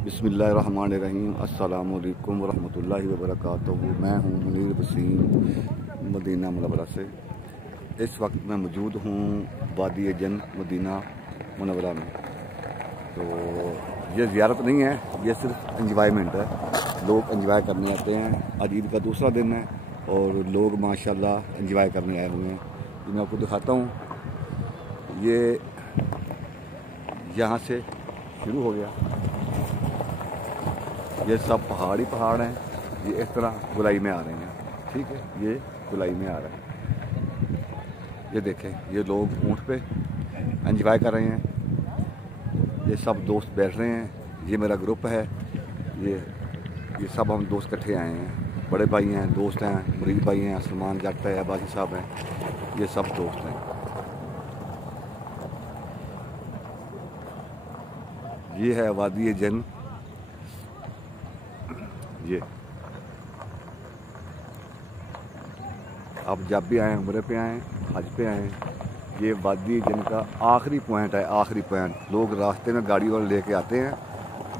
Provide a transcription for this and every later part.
बिस्मिल्लाहिर्रहमानिर्रहीम। अस्सलामु अलैकुम वरहमतुल्लाहि वबरकातुहू। मैं हूँ मुनीर वसीम मदीना मुनव्वरा से। इस वक्त मैं मौजूद हूँ वादी जन मदीना मुनव्वरा में। तो ये ज़ियारत नहीं है, ये सिर्फ एंजॉयमेंट है। लोग एंजॉय करने आते हैं। आज ईद का दूसरा दिन है और लोग माशाल्लाह एंजॉय करने आए हुए हैं। ये मैं आपको दिखाता हूँ। ये यहाँ से शुरू हो गया। ये सब पहाड़ हैं। ये इस तरह गुलाई में आ रहे हैं, ठीक है। ये गुलाई में आ रहे हैं। ये देखें, ये लोग ऊँट पे एंजॉय कर रहे हैं। ये सब दोस्त बैठ रहे हैं। ये मेरा ग्रुप है। ये सब हम दोस्त इकट्ठे आए हैं। बड़े भाई हैं, दोस्त हैं, मुरीद भाई हैं, सलमान जट है, अब्बासी साहब हैं। ये सब दोस्त हैं। ये है वादी जन। ये आप जब भी आएँ, उम्रे पे आएँ, हज पे आएँ, ये वादी जन का आखिरी पॉइंट है। आखिरी पॉइंट लोग रास्ते में गाड़ी वाले लेके आते हैं,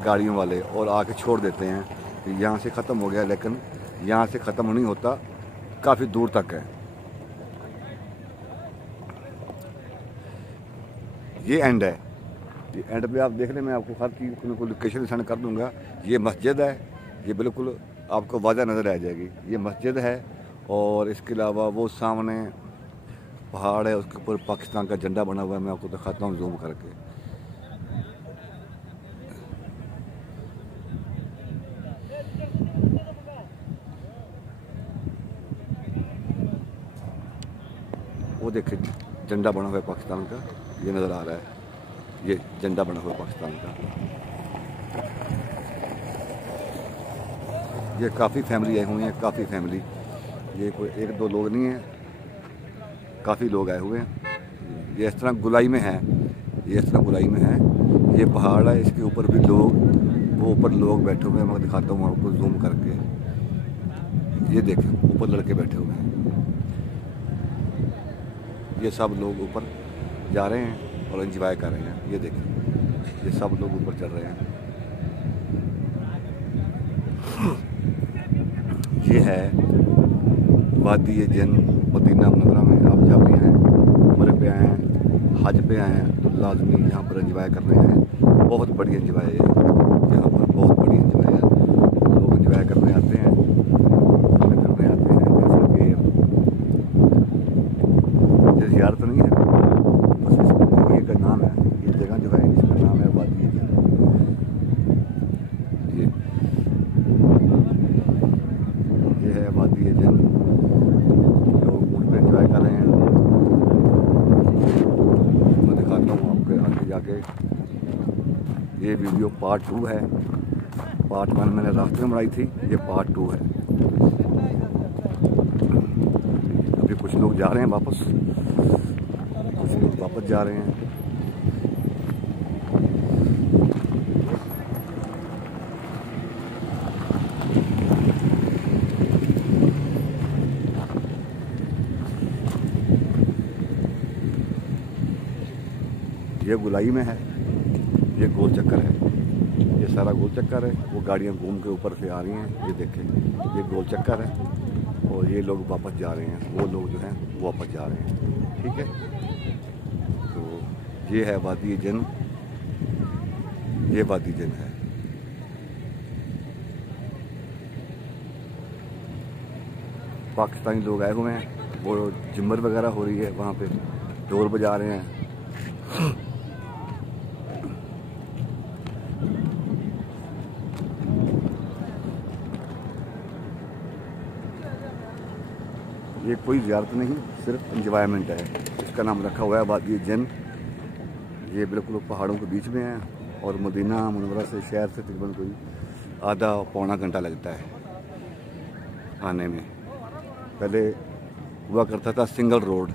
गाड़ियों वाले, और आके छोड़ देते हैं कि यहाँ से ख़त्म हो गया, लेकिन यहाँ से ख़त्म नहीं होता, काफ़ी दूर तक है। ये एंड है। ये एंड पे आप देख लें, मैं आपको हर चीज़ को लोकेशन सेंड कर दूँगा। ये मस्जिद है, ये बिल्कुल आपको वाज़ह नज़र आ जाएगी। ये मस्जिद है और इसके अलावा वो सामने पहाड़ है, उसके ऊपर पाकिस्तान का झंडा बना हुआ है। मैं आपको दिखाता हूँ जूम करके। वो देखिए झंडा बना हुआ है पाकिस्तान का, ये नज़र आ रहा है। ये झंडा बना हुआ है पाकिस्तान का। ये काफ़ी फैमिली आई हुई हैं, काफ़ी फैमिली। ये कोई एक दो लोग नहीं हैं, काफ़ी लोग आए हुए हैं। ये इस तरह गुलाई में है, ये इस तरह गुलाई में है। ये पहाड़ है, इसके ऊपर भी लोग, वो ऊपर लोग बैठे हुए हैं। मैं दिखाता हूँ आपको जूम करके। ये देखें, ऊपर लड़के बैठे हुए हैं। ये सब लोग ऊपर जा रहे हैं और एंजॉय कर रहे हैं। ये देखें, ये सब लोग ऊपर चढ़ रहे हैं। ये है वादी जन मदीना मुनव्वरा में। आप जब भी आएँ, उम्रे पे आएँ, हज पे आएँ, तो लाजमी यहाँ पर एंजॉय कर रहे हैं। बहुत बड़ी एंजॉय है यहाँ पर, बहुत बड़ी एंजॉय है। लोग एंजॉय करने आते हैं, करने आते हैं। जैसे कि ज़ियारत नहीं है, बस इस का नाम है। ये जगह जो है, इसका नाम है वादी जन। ये है वादी जन। लोग ऊँट पे एंजॉय कर रहे हैं। मैं दिखाता हूँ आपके आगे जाके। ये वीडियो पार्ट 2 है। पार्ट 1 मैंने रास्ते में बनाई थी, ये पार्ट 2 है। अभी कुछ लोग जा रहे हैं वापस, कुछ लोग वापस जा रहे हैं। ये गुलाई में है, ये गोल चक्कर है, ये सारा गोल चक्कर है। वो गाड़ियाँ घूम के ऊपर से आ रही हैं। ये देखें, ये गोल चक्कर है और ये लोग वापस जा रहे हैं। वो लोग जो हैं वो वापस जा रहे हैं, ठीक है। तो ये है वादी जन, ये वादी जन है। पाकिस्तानी लोग आए हुए हैं, वो झुम्मर वगैरह हो रही है वहाँ पे, ढोल बजा रहे हैं। ये कोई ज़ियारत नहीं, सिर्फ एंजॉयमेंट है। इसका नाम रखा हुआ है वादी जन। ये बिल्कुल पहाड़ों के बीच में है और मदीना मुनव्वरा से, शहर से तकरीबन कोई आधा पौना घंटा लगता है आने में। पहले हुआ करता था सिंगल रोड।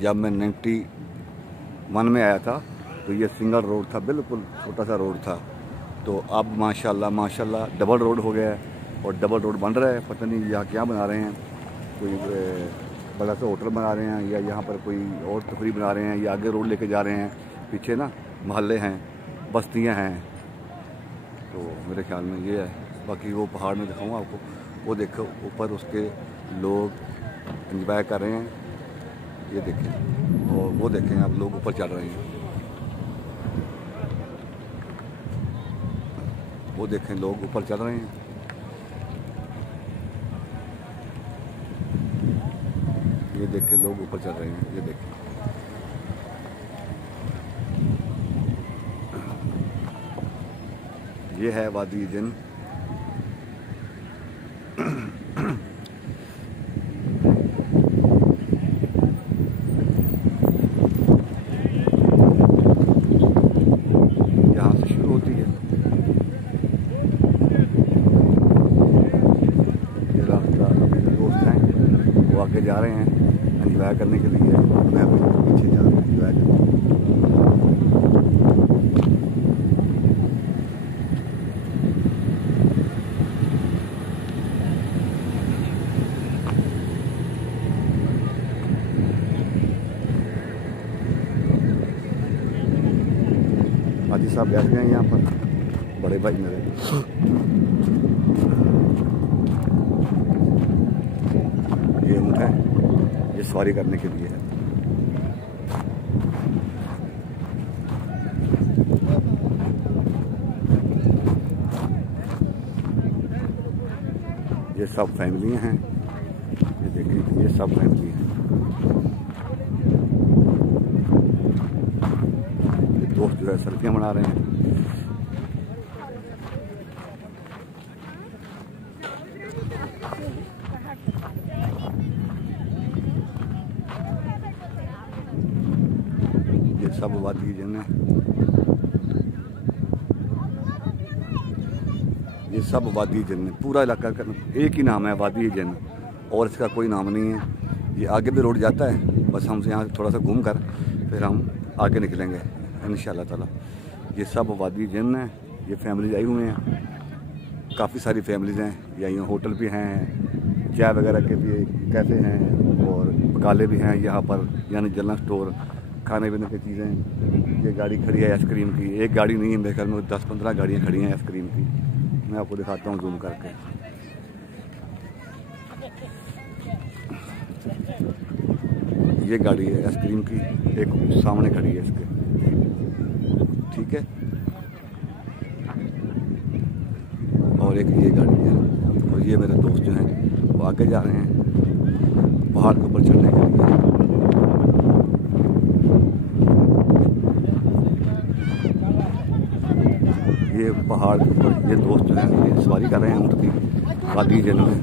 जब मैं 91 में आया था तो ये सिंगल रोड था, बिल्कुल छोटा सा रोड था। तो अब माशाल्लाह माशाल्लाह डबल रोड हो गया है और डबल रोड बन रहा है। पता नहीं यहाँ क्या बना रहे हैं, कोई बड़ा सा होटल बना रहे हैं या यहाँ पर कोई और तफरी बना रहे हैं, या आगे रोड लेके जा रहे हैं। पीछे ना मोहल्ले हैं, बस्तियाँ हैं। तो मेरे ख्याल में ये है। बाकी वो पहाड़ में दिखाऊंगा आपको, वो देखो ऊपर उसके लोग एंजॉय कर रहे हैं, ये देखें। और वो देखें आप, लोग ऊपर चढ़ रहे हैं, वो देखें लोग ऊपर चढ़ रहे हैं। ये देखें लोग ऊपर चढ़ रहे हैं, ये देखें। ये है वादी जिन। यहाँ से शुरू होती है ये रास्ता। अभी जो दोस्त हैं वो आगे जा रहे हैं एंजॉय करने के लिए, मैं अभी पीछे जा रहा हूँ एंजॉय करने। हाजी साहब बैठ गए यहाँ पर, बड़े भाई मेरे। ये ऊँट है, ये सवारी करने के लिए है। ये सब फैमिलियाँ हैं, ये देखिए ये सब फैमिली हैं। दोस्त जो है सेल्फियाँ बना रहे हैं। ये सब वादी जिन है, ये सब वादी जिन है। पूरा इलाका का एक ही नाम है वादी जिन, और इसका कोई नाम नहीं है। ये आगे भी रोड जाता है, बस हमसे यहाँ थोड़ा सा घूम कर फिर हम आगे निकलेंगे इंशाअल्लाह ताला। ये सब वादी जिन है। ये फैमिलीज आई हुए हैं, काफ़ी सारी फैमिलीज़ हैं। यहाँ होटल भी हैं, चाय वगैरह के भी कैफ़े हैं, और बकाले भी हैं यहाँ पर, यानी जनरल स्टोर, खाने पीने की चीज़ें। ये गाड़ी खड़ी है आइसक्रीम की, एक गाड़ी नहीं है मेरे ख्याल में 10-15 गाड़ियाँ खड़ी हैं आइसक्रीम की। मैं आपको दिखाता हूँ जूम करके। ये गाड़ी है आइसक्रीम की, एक सामने खड़ी है इसके, ठीक है। और एक ये गाड़ी है, और ये मेरे दोस्त जो हैं वो आगे जा रहे हैं पहाड़ के ऊपर चढ़ने के लिए। ये पहाड़ के ऊपर ये दोस्त जो हैं ये सवारी कर रहे हैं ऊँट की वादी जिन में।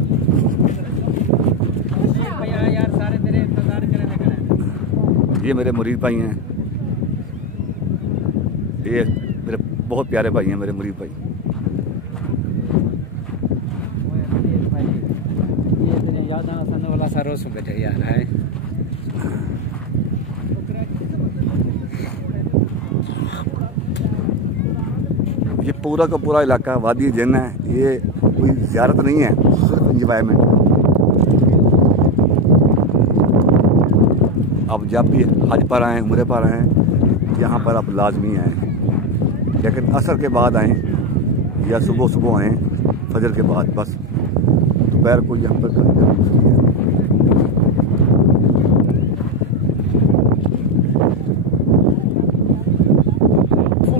ये मेरे मुरीद भाई हैं, ये मेरे बहुत प्यारे भाई हैं, मेरे मुरीद भाई। ये पूरा का पूरा इलाका वादी जिन है। ये कोई ज़ियारत नहीं है, सिर्फ एंजॉयमेंट। अब जब भी हज पर आएँ, उम्रे पर आएँ, यहाँ पर आप लाजमी आएँ, लेकिन असर के बाद आएँ या सुबह सुबह आएँ, फजर के बाद। बस दोपहर को यहाँ पर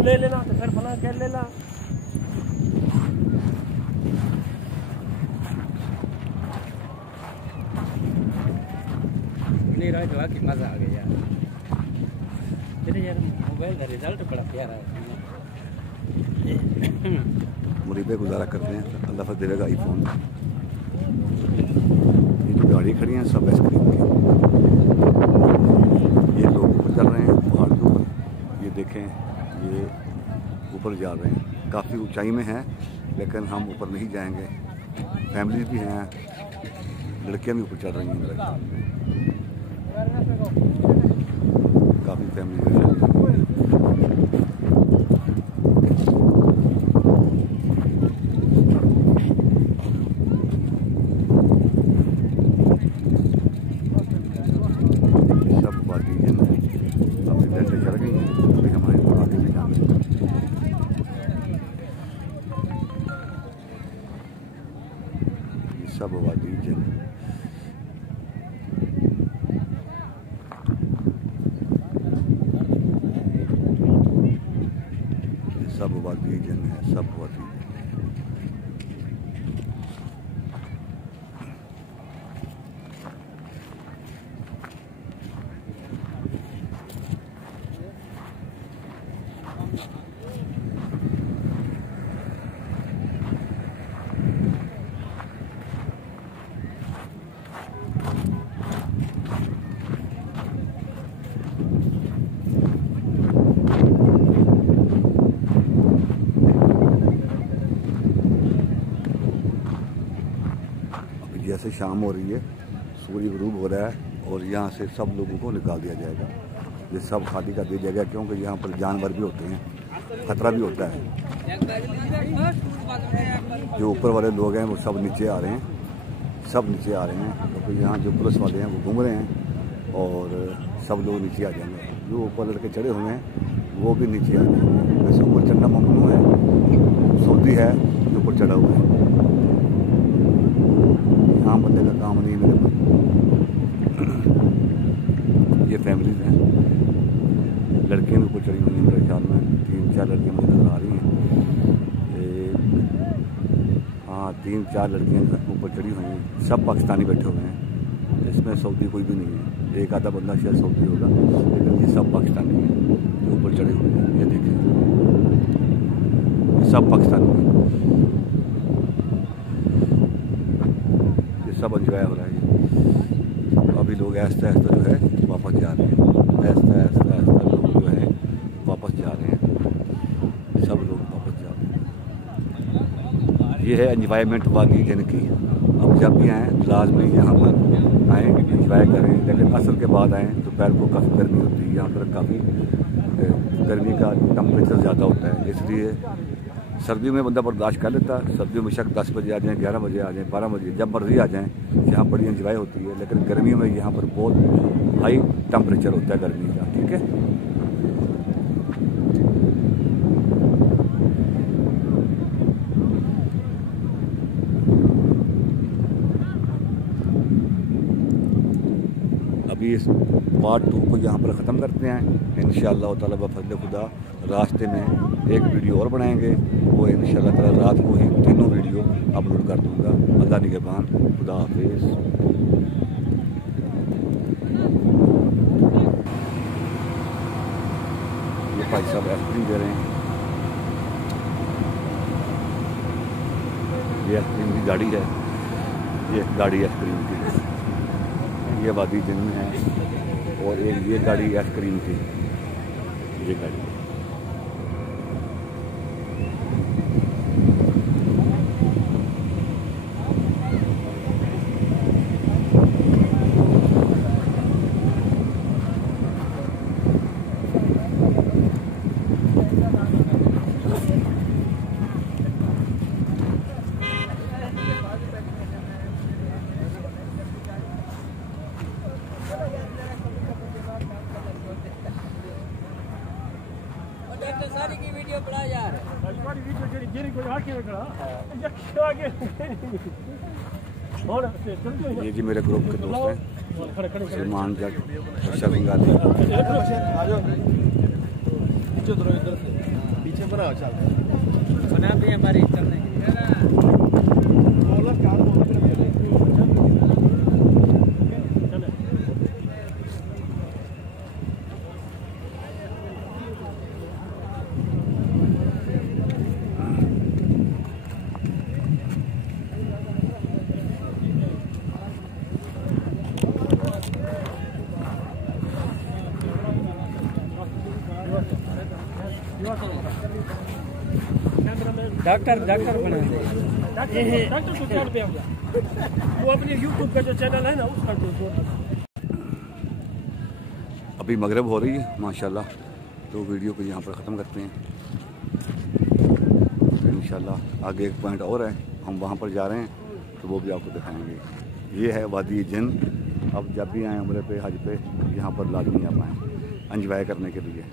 ले लेना तो फिर फला क्या ले ला। नहीं रहा तो कि मजा आ गया यार। तेरे यार मोबाइल का रिजल्ट बड़ा प्यारा है। मुरीबे गुजारा करते हैं, अल्लाह फजल देगा आईफोन। ये जो गाड़ी खड़ी हैं सब आइसक्रीम की। ये लोग ऊपर चल रहे हैं पहाड़ के ऊपर, ये देखें, ये ऊपर जा रहे हैं। काफ़ी ऊंचाई में है, लेकिन हम ऊपर नहीं जाएंगे। फैमिलीज भी हैं, लड़कियां भी ऊपर चढ़ रही हैं। काफ़ी फैमिली हैं। सब वादी जिन, सब वादी जिन है, सब वादी। जैसे शाम हो रही है, सूर्य गुरूब हो रहा है और यहाँ से सब लोगों को निकाल दिया जाएगा। ये सब खाली कर दिया जाएगा क्योंकि यहाँ पर जानवर भी होते हैं, खतरा भी होता है। जो ऊपर वाले लोग हैं वो सब नीचे आ रहे हैं, सब नीचे आ रहे हैं क्योंकि यहाँ जो पुलिस वाले हैं वो घूम रहे हैं और सब लोग नीचे आ जाएंगे। जो ऊपर लड़के चढ़े हुए हैं वो भी नीचे आ जाएंगे। वैसे ऊपर चढ़ना ममनू है, सऊदी है जो ऊपर चढ़ा हुआ है। आम बंदे का काम नहीं मेरे पास। ये फैमिलीज हैं, लड़कियाँ भी ऊपर चढ़ी हुई हैं मेरे ख्याल में 3-4 लड़कियाँ मुझे नजर आ रही हैं। हाँ 3-4 लड़कियाँ ऊपर चढ़ी हुई हैं, सब पाकिस्तानी बैठे हुए हैं, इसमें सऊदी कोई भी नहीं है। एक आधा बंदा शायद सऊदी होगा, लेकिन ये सब पाकिस्तानी हैं जो ऊपर चढ़े हुए हैं। ये देखें, ये सब पाकिस्तानी हैं, सब एंजॉय हो रहा है। तो अभी लोग ऐसा ऐसा जो है वापस जा रहे हैं, ऐसा ऐसा ऐसा लोग जो है वापस जा रहे हैं, सब लोग वापस जा रहे हैं। ये है एंजॉयमेंट वादी जिन की। अब जब भी आएँ लाजमी यहाँ पर आएँ, एंजॉय करें, लेकिन असर के बाद आएँ दोपहर को काफ़ी गर्मी होती है यहाँ पर, काफ़ी गर्मी का टेम्परेचर ज़्यादा होता है। इसलिए सर्दियों में बंदा बर्दाश्त कर लेता है, सर्दियों में शक 10 बजे आ जाएँ, 11 बजे आ जाएँ, 12 बजे जब मर्जी आ जाएँ, यहाँ बड़ी एंजॉय होती है। लेकिन गर्मियों में यहाँ पर बहुत हाई टेम्परेचर होता है गर्मी का, ठीक है। अभी इस पार्ट 2 को यहाँ पर ख़त्म करते हैं। इंशाअल्लाह ताला बफज़ल खुदा रास्ते में एक वीडियो और बनाएंगे, वो इंशाअल्लाह ताला रात को ही तीनों वीडियो अपलोड कर दूँगा। अल्लाह निगहबान, खुदा हाफिज़। ये भाई साहब आइसक्रीम दे रहे हैं, ये आइसक्रीम की गाड़ी है, ये गाड़ी आइसक्रीम की है। ये वादी जिन में है और एक ये गाड़ी आइसक्रीम की, ये गाड़ी। सारी की वीडियो बड़ा यार, सारी वीडियो जेरी जेरी कोई आके खड़ा ये आगे। ये जी मेरे ग्रुप के दोस्त हैं, सलमान जग, अरशद बंगाली। पीछे बड़ा चल बना भी हमारी चलने की डॉक्टर बना दे। डॉक्टर को क्या पे होगा, वो अपने यूट्यूब का जो चैनल है ना उसका तो। अभी मगरिब हो रही है माशाल्लाह, तो वीडियो को यहाँ पर ख़त्म करते हैं। तो इंशाल्लाह आगे एक पॉइंट और है, हम वहाँ पर जा रहे हैं तो वो भी आपको दिखाएंगे। ये है वादी जिन। अब जब भी आएँ उम्रे पे, हज पे, यहाँ पर लाजमी आप आएँ एंजॉय करने के लिए।